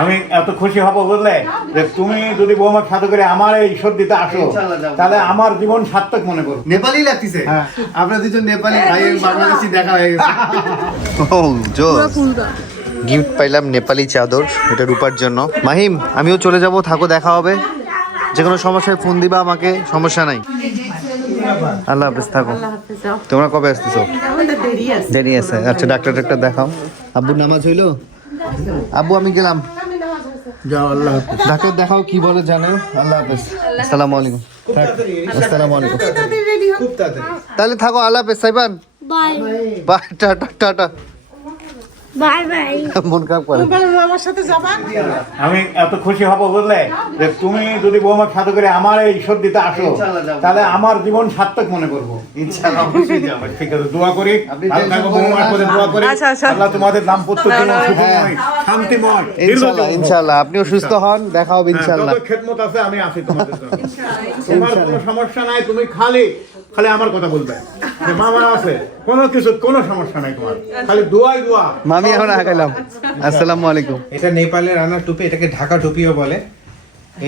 আমি এত খুশি হব বুঝলে? যে তুমি যদি বৌমার সাথে করে আমার এই সর্দিতে আসো তাহলে আমার জীবন সার্থক মনে করব নেপালি লাগতেছে? হ্যাঁ। আমরা দুজন নেপালি ভাই বাংলাদেশি দেখা হয়ে গেছে। গিফট পাইলাম নেপালি চাদর এটা রূপার জন্য। মাহিম আমিও চলে যাব থাকো দেখা হবে। যে কোনো সমস্যায় ফোন দিবা আমাকে সমস্যা নাই। আল্লাহ হাফেজ থাকো। তোমরা কবে আসতেছো? দেরি আছে। আচ্ছা ডাক্তার ডাক্তার দেখাও। আব্বুর নামাজ হইল? আব্বু আমি গেলাম। যাও আল্লাহ ডাক্তার দেখাও কি বলে জানো? আল্লাহ হাফেজ। আসসালামু আলাইকুম। আসসালামু আলাইকুম। তাহলে থাকো আল্লাহ হাফেজ Saiban. Bye. Bye tata tata. Bye bye. মন খারাপ করে। আমার সাথে যাবা? আমি এত খুশি হব বুঝলে? যে তুমি যদি সাথে করে আমার এই সর্দিতে আসো তাহলে আমার জীবন সার্থক মনে করব। ইনশাআল্লাহ অবশ্যই যাব। ঠিক আছে দোয়া করি। আপনি ভালো টেনশন থাকো করবেন বৌমার করে দোয়া করি। আচ্ছা, আচ্ছা। আল্লাহ তোমাদের দাম্পত্য জীবন সুখময় শান্তিময়। ইনশাল্লাহ দীর্ঘজীবন আপনিও সুস্থ হন দেখা হবে হ্যাঁ, ইনশাল্লাহ। যত খেদমত আছে আমি আছি তোমাদের জন্য। তোমার কোনো সমস্যা নাই তুমি খালি খালি আমার কথা বলবে। যে মামা আছে কোনো কিছু কোনো সমস্যা নাই তোমার। খালি দোয়াই দোয়া। মামি এখন আগাইলাম আসসালামু আলাইকুম। এটা নেপালের রানার টুপি এটাকে ঢাকা টুপিও বলে।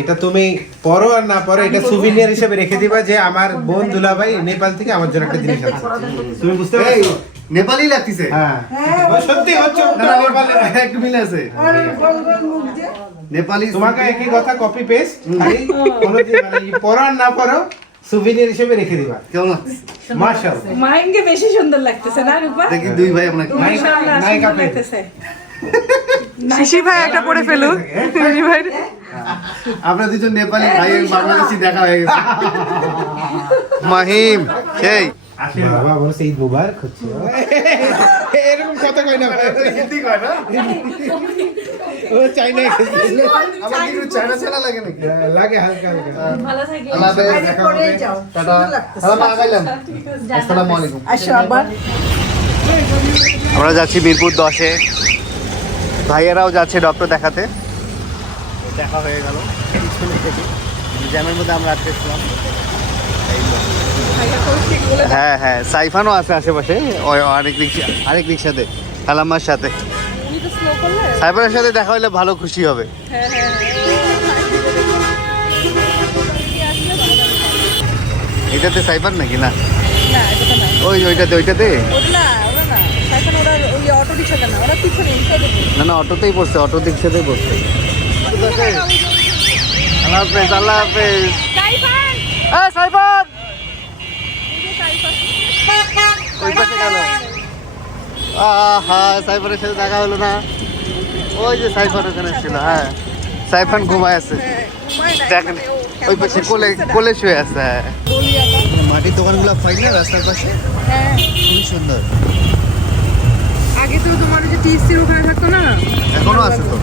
এটা তুমি পরো আর না পরো এটা সুভিনিয়ার হিসেবে রেখে দিবা যে আমার বোন দুলাভাই নেপাল থেকে আমার জন্য একটা জিনিস আছে তুমি বুঝতে পারছ? নেপালি লাগতেছে। হ্যাঁ। সত্যি হচ্ছে না, নেপালে একটু মিল আছে। নেপালি তোমাকে একই কথা কপি পেস্ট খালি কোনো যে মানে পরো আর না পরো সুভিনিয়ার হিসেবে রেখে দিবা। কেমন? মাশাআল্লাহ। মাইনকে বেশি সুন্দর লাগতেছে না রূপা? দেখি দুই ভাই আপনাকে মাশাআল্লাহ, নায়িকা লাগতেছে। শিশি ভাই একটা পরে ফেলুক শিশি ভাই আমরা দুজন নেপালি ভাই বাংলাদেশি দেখা হয়ে গেছে। মাহিম সেই। বাবা বলছে ঈদ মুবারক হচ্ছে। এরকম কথা কই না। হিন্দি কয় না? ও চাইনা আমার কি একটু চায়না চায়না লাগে নাকি? লাগে হালকা হালকা। ভালো থাকি। আল্লাহ হাফেজ টাটা। সালাম আগাইলাম আসসালামু আলাইকুম। আমরা যাচ্ছি মিরপুর দশে। ভাইয়েরাও যাচ্ছে ডক্টর দেখাতে। দেখা হয়ে গেল। জ্যামের মধ্যে আমরা আটকে ছিলাম। হ্যাঁ হ্যাঁ সাইফানও আছে আশেপাশে। ওই আরেক রিক্সা আরেক রিক্সাতে খালাম্মার সাথে। সাইফানের সাথে দেখা হলে ভালো খুশি হবে। এটাতে সাইফান নাকি? না। না এটা না। ওই ওইটাতে ওইটাতে? না না। অটোতেই পড়ছে অটো রিক্সাতেই পড়ছে আল্লাহ হাফেজ আল্লাহ হাফেজ। হ্যাঁ সাইফান। ওই পাশে গেল। আহা সাইফানের সাথে দেখা হলো না। ওই যে সাইফান ওখানে ছিল হ্যাঁ। সাইফান ঘুমায় আছে। দেখেন ওই পাশে কোলে কোলে শুয়ে আছে হ্যাঁ। মাটির দোকানগুলো পাই না রাস্তার পাশে। হ্যাঁ। খুবই সুন্দর। আগে তো তোমার ওই যে টিএসসির ওখানে থাকতো না? এখনও আছে তো।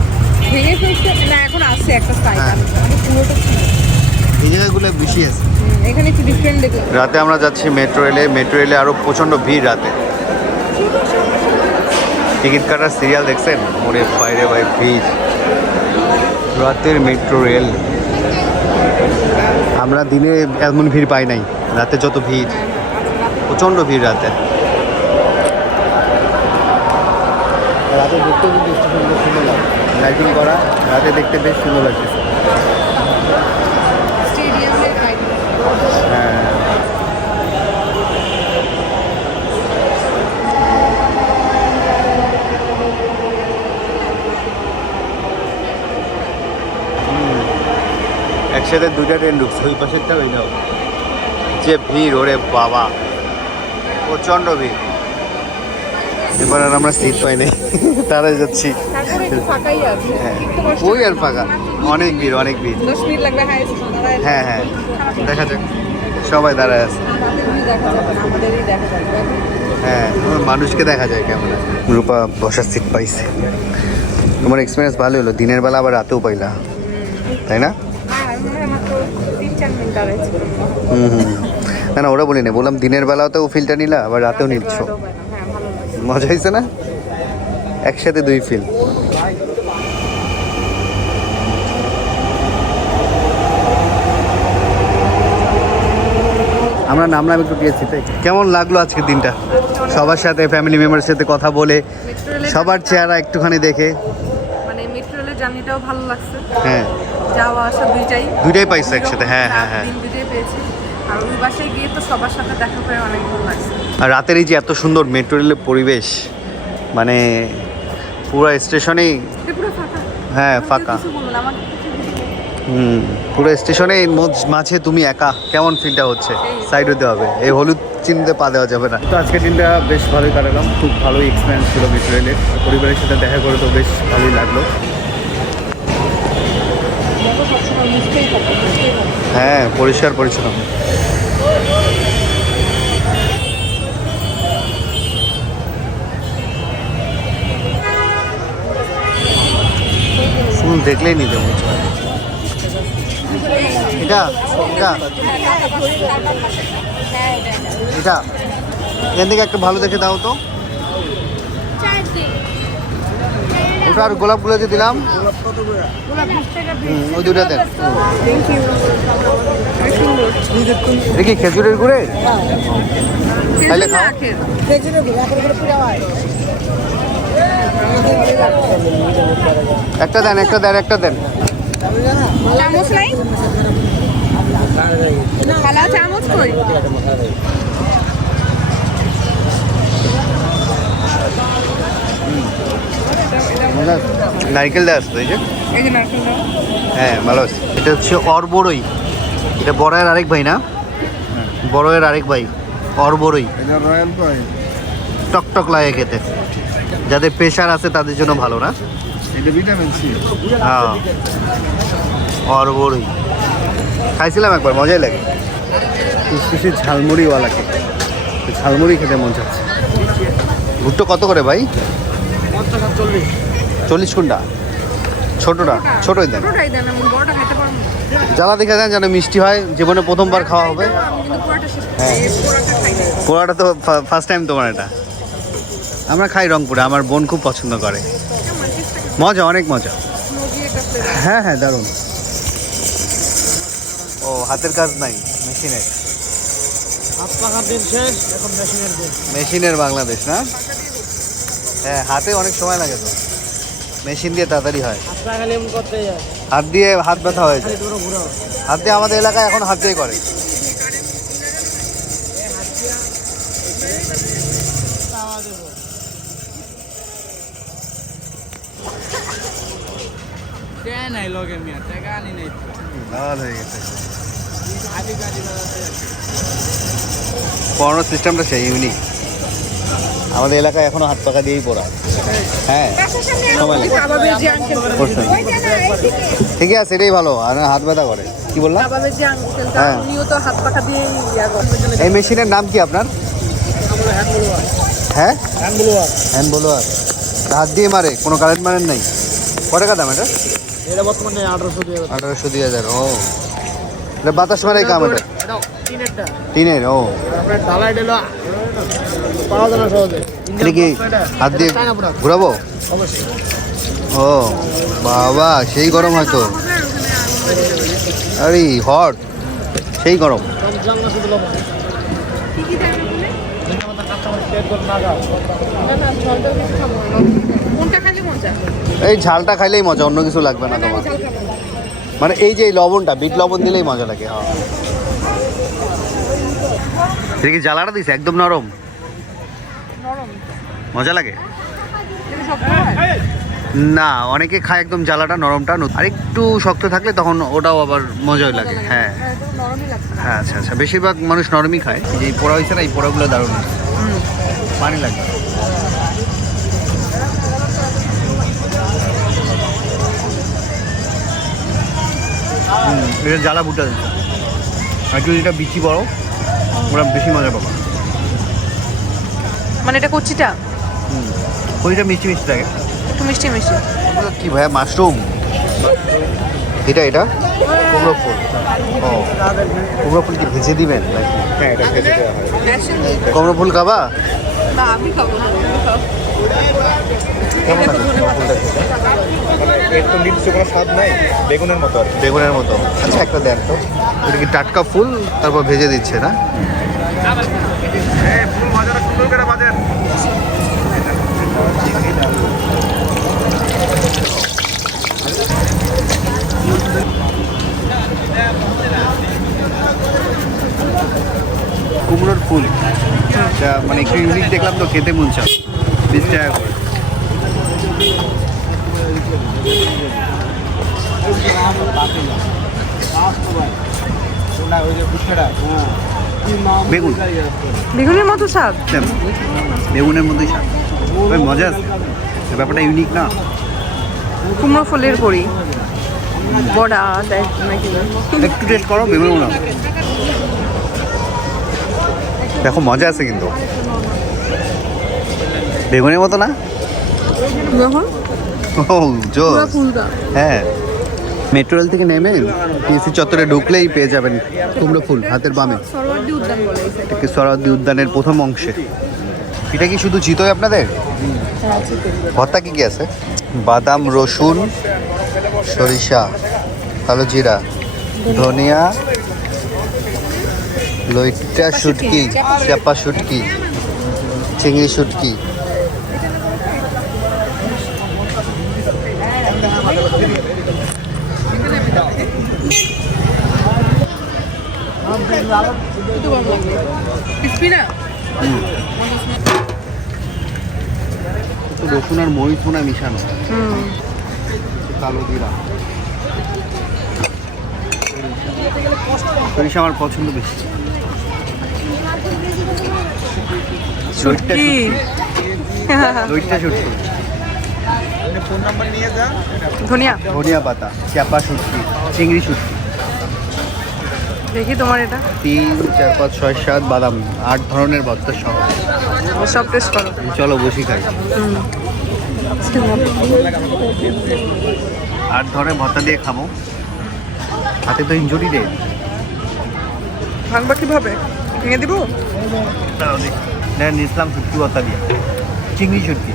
ভেঙে ফেলছে? না এখন আছে একটা সাইড হ্যাঁ। আমি পুরোটা ছিল। এই জায়গাগুলো বেশি আছে। এখানে একটু ডিফারেন্ট দেখলাম। রাতে আমরা যাচ্ছি মেট্রো রেলে। মেট্রো রেলে আরও প্রচণ্ড ভিড় রাতে। টিকিট কাটার সিরিয়াল দেখছেন? মনে বাইরে বাই ভিড়। রাতের মেট্রো রেল। আমরা দিনে এমন ভিড় পাই নাই। রাতে যত ভিড়, প্রচণ্ড ভিড় রাতে। রাতে দেখতে স্টেশনগুলো সুন্দর লাগে লাইটিং করা, রাতে দেখতে বেশ সুন্দর লাগতেছে স্টেডিয়ামের হ্যাঁ হুম। একসাথে দুইটা ট্রেন ঢুকছে ওই পাশেরটা ওই যাও যে ভিড় ওরে বাবা। প্রচণ্ড ভিড়। এবার আর আমরা সিট পাই নাই। তারাই যাচ্ছি। ফাঁকাই হ্যাঁ। ওই আর ফাঁকা। অনেক ভিড় অনেক ভিড়। হ্যাঁ হ্যাঁ। দেখা যাক। সবাই দাঁড়ায় আছে। হ্যাঁ মানুষকে দেখা যায় ক্যামেরা রূপা বসার সিট পাইছে। তোমার এক্সপিরিয়েন্স ভালো হলো। দিনের বেলা আবার রাতেও পাইলা। তাই না হ্যাঁ আমি মনে হয় মাত্র তিন চার মিনিট দাঁড়াইছি হুম হুম হুম। না না ওরা বলি না বললাম দিনের বেলাতেও ফিলটা নিলা আবার রাতেও নিচ্ছ। হ্যাঁ মজা হয়েছে না? একসাথে দুই ফিল আমরা নামলাম একটু টিএসসিতে কেমন লাগল আজকের দিনটা? সবার সাথে ফ্যামিলি মেম্বারের সাথে কথা বলে সবার চেহারা একটুখানি দেখে। জার্নিটাও ভালো লাগছে। হ্যাঁ। যাওয়া আসা দুইটাই। দুইটাই পাইছো একসাথে, হ্যাঁ, হ্যাঁ, হ্যাঁ। দিন দুইটাই পেয়েছি। আর ওই বাসায় গিয়ে তো সবার সাথে দেখা করে অনেক ভালো লাগছে। আর রাতের এই যে এত সুন্দর মেট্রো রেলের পরিবেশ মানে পুরো স্টেশনেই পুরো ফাঁকা। হ্যাঁ ফাঁকা। হুম পুরো স্টেশনে মাঝে তুমি একা কেমন ফিলটা হচ্ছে? সাইড হতে হবে। এই হলুদ চিনতে পা দেওয়া যাবে না। তো আজকের দিনটা বেশ ভালোই কাটালাম। খুব ভালোই এক্সপিরিয়েন্স ছিল মেট্রো রেলের। পরিবারের সাথে দেখা করে তো বেশ ভালোই লাগল। হ্যাঁ পরিষ্কার পরিচ্ছন্ন। ফুল দেখলেই নিতে বলছো এটা এটা। এটা। এখান থেকে একটা ভালো দেখে দাও তো। ওটা আর গোলাপগুলো যে দিলাম ওই দুটা দেন। কি খেজুরের গুড়ে? তাহলে একটা দেন একটা দেন একটা দেন। চামচ নাই? চামচ কই মজা আছে। নারকেল দেওয়া আসতো এই যে? হ্যাঁ ভালো আছে। এটা হচ্ছে অরবরই। এটা বড়য়ের আরেক ভাই না? বড়য়ের আরেক ভাই। অরবরই। এটা টকটক লাগে খেতে। যাদের প্রেশার আছে তাদের জন্য ভালো না? এটা ভিটামিন সি হ্যাঁ। অরবরই। খাইছিলাম একবার মজাই লাগে। খুশখুশি ঝালমুড়িওয়ালাকে। ঝালমুড়ি খেতে মন চাচ্ছে। ভুট্টো কত করে ভাই? চল্লিশ। কোনটা? ছোটটা ছোটই দেন। পুরোটাই দেন আমি বড়টা খেতে পারব না। জ্বালা দেখে দেন যেন মিষ্টি হয় জীবনে প্রথমবার খাওয়া হবে। হ্যাঁ। পোড়াটা তো ফার্স্ট টাইম তোমার এটা। আমরা খাই রংপুরে আমার বোন খুব পছন্দ করে। মজা অনেক মজা। হ্যাঁ হ্যাঁ দারুণ। ও হাতের কাজ নাই মেশিনের। মেশিনের বাংলাদেশ না? হ্যাঁ হাতে অনেক সময় লাগে তো। মেশিন দিয়ে তাড়াতাড়ি হয়। হাত দিয়ে হাত ব্যথা হয়ে যায়। হাত দিয়ে আমাদের এলাকায় এখন হাত দিয়ে করে। পড়ানোর সিস্টেমটা সেই ইউনিক আমাদের এলাকায় এখনও হাত পাকা দিয়েই পড়া। হ্যাঁ সময় লাগে। ঠিকই আছে এটাই ভালো আর হাত ব্যথা করে। কি বললাম হ্যাঁ। এই মেশিনের নাম কি আপনার? হ্যাঁ? হ্যান্ড ব্লোয়ার হাত দিয়ে মারে কোনো কারেন্ট মারেন নাই? ক টাকা দাম এটা? এটা বর্তমানে আঠারোশো দুই আঠারোশো দুই হাজার। ও। এটা বাতাস মারে কাম এটা? তিনের ও। আপনার ঢালাই ডেলো ঘুরাবো? ও, বাবা, সেই গরম হয়তো। আরে, হট, সেই গরম। এই ঝালটা খাইলেই মজা, অন্য কিছু লাগবে না তোমার। মানে এই যে লবণটা, বিট লবণ দিলেই মজা লাগে হ্যাঁ। জ্বালাটা দিছে? একদম নরম? মজা লাগে এটা? না অনেকে খায় একদম জ্বালাটা নরমটা। আর একটু শক্ত থাকলে তখন ওটাও আবার মজাই লাগে হ্যাঁ হ্যাঁ, এটা আচ্ছা আচ্ছা বেশিরভাগ মানুষ নরমই খায় যে পোড়া হয়েছে না এই পোড়াগুলো দারুণ। পানি লাগে এটা জ্বালা বুটা আর একটু যেটা বিচি বড় ওরা বেশি মজা পাবো মানে এটা কচ্ছিটা হুম। ওইটা মিষ্টি মিষ্টি থাকে একটু মিষ্টি মিষ্টি। কি ভাইয়া মাশরুম? এটা এটা? কুমড়ো ফুল। ও কুমড়ো ফুল কি ভেজে দিবেন নাকি? হ্যাঁ এটা ভেজে দেওয়া হয়। কুমড়ো ফুল খাবা? না আমি খাব না কেমন? এর তো নির্দিষ্ট কোনো স্বাদ নাই? বেগুনের মতো আর বেগুনের মতো। আচ্ছা একটা দেন তো। এটা কি টাটকা ফুল? তারপর ভেজে দিচ্ছে না? কুমড়োর ফুল। মানে একটু ইউনিক দেখলাম তো খেতে মন চাও বিশ টাকা করে। বেগুন। বেগুনের মতো শাক হ্যাঁ, বেগুনের মতোই শাক ওই মজা আছে। ব্যাপারটা ইউনিক না? কুমড়ো ফুলের বড়ি। বড়া নাকি একটু টেস্ট করো বেগুন না। দেখো মজা আছে কিন্তু। বেগুনের মতো না? হ্যাঁ। মেট্রো রেল থেকে নেমে পিএসসি চত্বরে ঢুকলেই পেয়ে যাবেন কুমড়ো ফুল হাতের বামে। সরোয়ার্দী উদ্যানের প্রথম অংশে। এটা কি শুধু চিতই আপনাদের? ভর্তা কি কি আছে? বাদাম রসুন সরিষা কালো জিরা ধনিয়া। লইট্টা শুটকি চাপা শুটকি। চিংড়ি শুটকি। crispy না? একটু রসুন আর মরিচ মনে মিশানো। হুম। কালো জিরা। সরিষা আমার পছন্দ বেশি। ধনিয়া। ধনিয়া পাতা চাপা শুটকি চিংড়ি শুটকি দেখি তোমার এটা। তিন চার পাঁচ ছয় সাত বাদাম আট ধরনের ভর্তা সহ। সব টেস্ট করো। চলো বসি খাই। আট ধরনের ভর্তা দিয়ে খাব। হাতে তো ইঞ্জুরি রে। ভাঙবা কীভাবে? ভেঙে দিব? ইসলাম শুটকি ভর্তা দিয়ে। চিংড়ি শুটকি।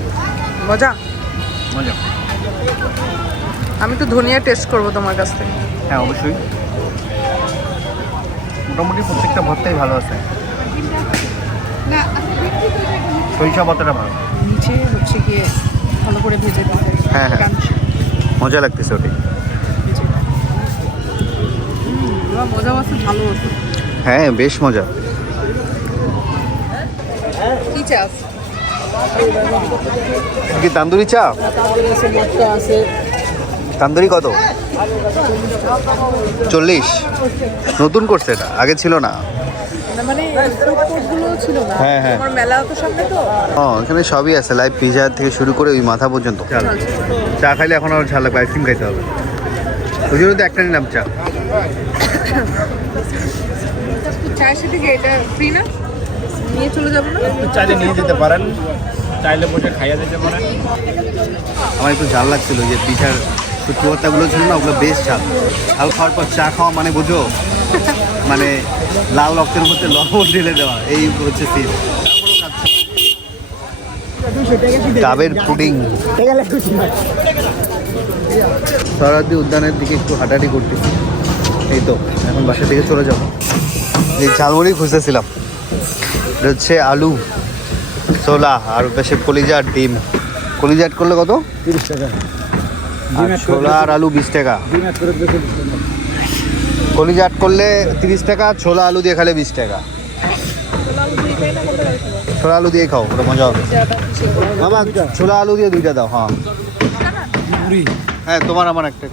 মজা? মজা। আমি তো ধনিয়া টেস্ট করব তোমার কাছ থেকে। হ্যাঁ অবশ্যই। মোটামুটি প্রত্যেকটা ভর্তাই ভালো আছে। সরিষা ভর্তাটা ভালো। নিচে হচ্ছে গিয়ে ভালো করে ভেজে হ্যাঁ, হ্যাঁ। মজা লাগতেছে ওটাই। মজা আছে ভালো হতো। হ্যাঁ বেশ মজা। কি চাস কি তান্দুরি চা? তান্দুরি কত? চল্লিশ। নতুন করছে এটা আগে ছিল না। মানে ফুড কোর্টগুলো ছিল না। হ্যাঁ, হ্যাঁ। তোমার মেলা তো সামনে তো? ও এখানে সবই আছে লাইভ পিজা থেকে শুরু করে ওই মাথা পর্যন্ত। চা খাইলে এখন আর ঝাল লাগবে আইসক্রিম খাইতে হবে। ওই জন্য তো একটা নিলাম চা। চায়ের সাথে কি এটা ফ্রি না? নিয়ে চলে যাব না? চাইলে নিয়ে যেতে পারেন চাইলে বসে খাইয়া দিতে পারেন। আমার একটু ঝাল লাগছিল যে পিঠার শুটকি ভর্তাগুলো ছিল না, ওগুলো বেশ ঝাল। ঝাল খাওয়ার পর চা খাওয়া মানে বুঝো? মানে লাল রক্তের মধ্যে লবণ ঢেলে দেওয়া, এই হচ্ছে সিন ডাবের পুডিং। সরাদি উদ্যানের দিকে একটু হাঁটাহাঁটি করতেছি। এই তো, এখন বাসা থেকে চলে যাব। এই ঝালমুড়ি খুঁজতেছিলাম। এটা হচ্ছে আলু, ছোলা আর পাশে কলিজা ডিম। কলিজা add করলে কত? তিরিশ টাকা। আর ছোলা আর আলু বিশ টাকা। কলিজা add করলে তিরিশ টাকা ছোলা আলু দিয়ে খালে বিশ টাকা। ছোলা আলু দিয়ে খাও ওটা মজা হবে। বাবা ছোলা আলু দিয়ে দুইটা দাও হ্যাঁ। হ্যাঁ তোমার আমার একটা।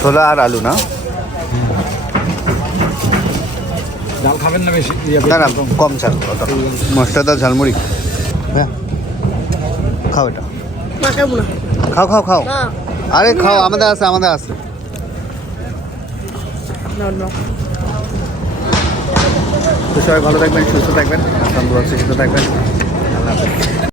ছোলা আর আলু না? ডাল খাবেন না বেশি? না না কম ঝাল। মশলাদার ঝালমুড়ি। হ্যাঁ। খাও এটা। খাও খাও খাও। আরে খাও আমাদের আছে আমাদের আছে। তো সবাই ভালো থাকবেন সুস্থ থাকবেন। সুস্থ থাকবেন। আল্লাহ হাফেজ।